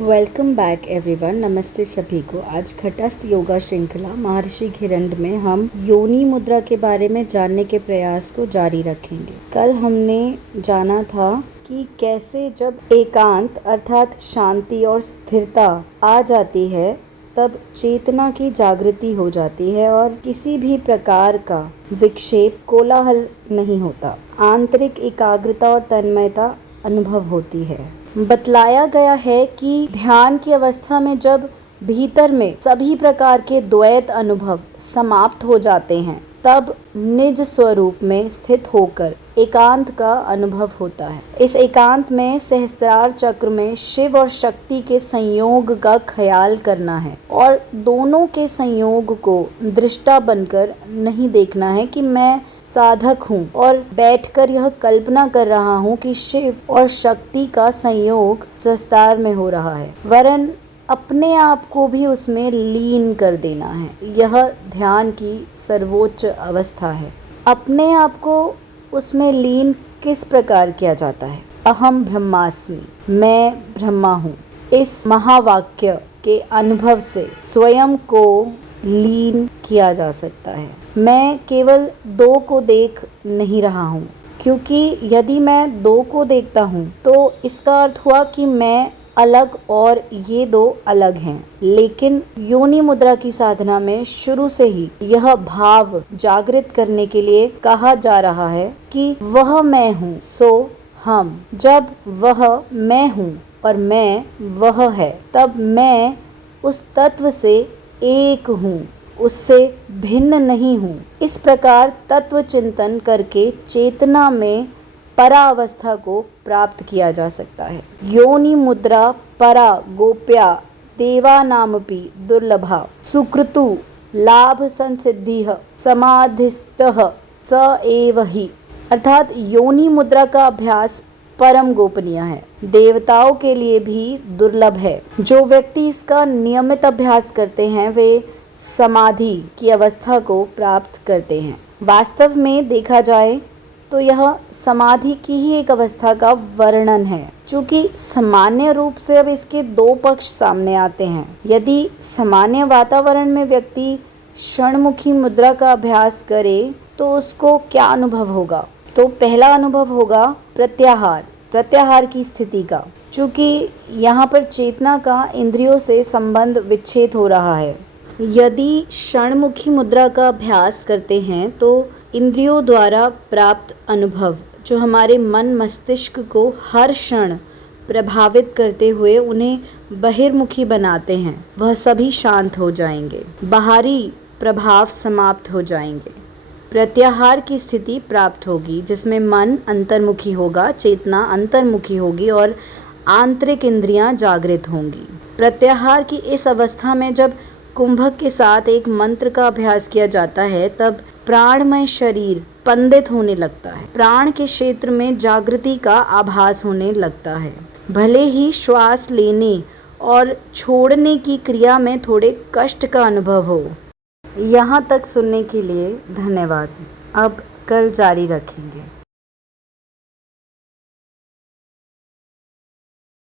Welcome back everyone. नमस्ते सभी को। आज घटस्थ योगा श्रृंखला महर्षि घिरंड में हम योनि मुद्रा के बारे में जानने के प्रयास को जारी रखेंगे। कल हमने जाना था कि कैसे जब एकांत अर्थात शांति और स्थिरता आ जाती है तब चेतना की जागृति हो जाती है और किसी भी प्रकार का विक्षेप कोलाहल नहीं होता। आंतरिक एकाग्रता और तन्मयता अनुभव होती है। बतलाया गया है कि ध्यान की अवस्था में जब भीतर में सभी प्रकार के द्वैत अनुभव समाप्त हो जाते हैं तब निज स्वरूप में स्थित होकर एकांत का अनुभव होता है। इस एकांत में सहस्त्रार चक्र में शिव और शक्ति के संयोग का ख्याल करना है और दोनों के संयोग को दृष्टा बनकर नहीं देखना है कि मैं साधक हूँ और बैठकर यह कल्पना कर रहा हूँ कि शिव और शक्ति का संयोग सहस्त्रार में हो रहा है, वरन अपने आप को भी उसमें लीन कर देना है। यह ध्यान की सर्वोच्च अवस्था है। अपने आप को उसमें लीन किस प्रकार किया जाता है? अहम ब्रह्मास्मि, मैं ब्रह्मा हूँ। इस महावाक्य के अनुभव से स्वयं को लीन किया जा सकता है। मैं केवल दो को देख नहीं रहा हूँ, क्योंकि यदि मैं दो को देखता हूँ तो इसका अर्थ हुआ कि मैं अलग और ये दो अलग हैं। लेकिन योनि मुद्रा की साधना में शुरू से ही यह भाव जागृत करने के लिए कहा जा रहा है कि वह मैं हूँ सो हम। जब वह मैं हूँ और मैं वह है तब मैं उस तत्व से एक हूँ, उससे भिन्न नहीं हूँ। इस प्रकार तत्व चिंतन करके चेतना में परावस्था को प्राप्त किया जा सकता है। योनि मुद्रा परा गोप्या देवानामपि दुर्लभा सुकृतु लाभ संसिद्धिः समाधिस्थः स एव हि। अर्थात योनि मुद्रा का अभ्यास परम गोपनीय है, देवताओं के लिए भी दुर्लभ है। जो व्यक्ति इसका नियमित अभ्यास करते हैं वे समाधि की अवस्था को प्राप्त करते हैं। वास्तव में देखा जाए तो यह समाधि की ही एक अवस्था का वर्णन है, क्योंकि सामान्य रूप से अब इसके दो पक्ष सामने आते हैं। यदि सामान्य वातावरण में व्यक्ति षण्मुखी मुद्रा का अभ्यास करे तो उसको क्या अनुभव होगा? तो पहला अनुभव होगा प्रत्याहार की स्थिति का, क्योंकि यहाँ पर चेतना का इंद्रियों से संबंध विच्छेद हो रहा है। यदि षण्मुखी मुद्रा का अभ्यास करते हैं तो इंद्रियों द्वारा प्राप्त अनुभव जो हमारे मन मस्तिष्क को हर क्षण प्रभावित करते हुए उन्हें बहिर्मुखी बनाते हैं, वह सभी शांत हो जाएंगे, बाहरी प्रभाव समाप्त हो जाएंगे। प्रत्याहार की स्थिति प्राप्त होगी जिसमें मन अंतर्मुखी होगा, चेतना अंतर्मुखी होगी और आंतरिक इंद्रियां जागृत होंगी। प्रत्याहार की इस अवस्था में जब कुंभक के साथ एक मंत्र का अभ्यास किया जाता है तब प्राणमय शरीर स्पंदित होने लगता है, प्राण के क्षेत्र में जागृति का आभास होने लगता है। भले ही श्वास लेने और छोड़ने की क्रिया में थोड़े कष्ट का अनुभव हो। यहाँ तक सुनने के लिए धन्यवाद। अब कल जारी रखेंगे।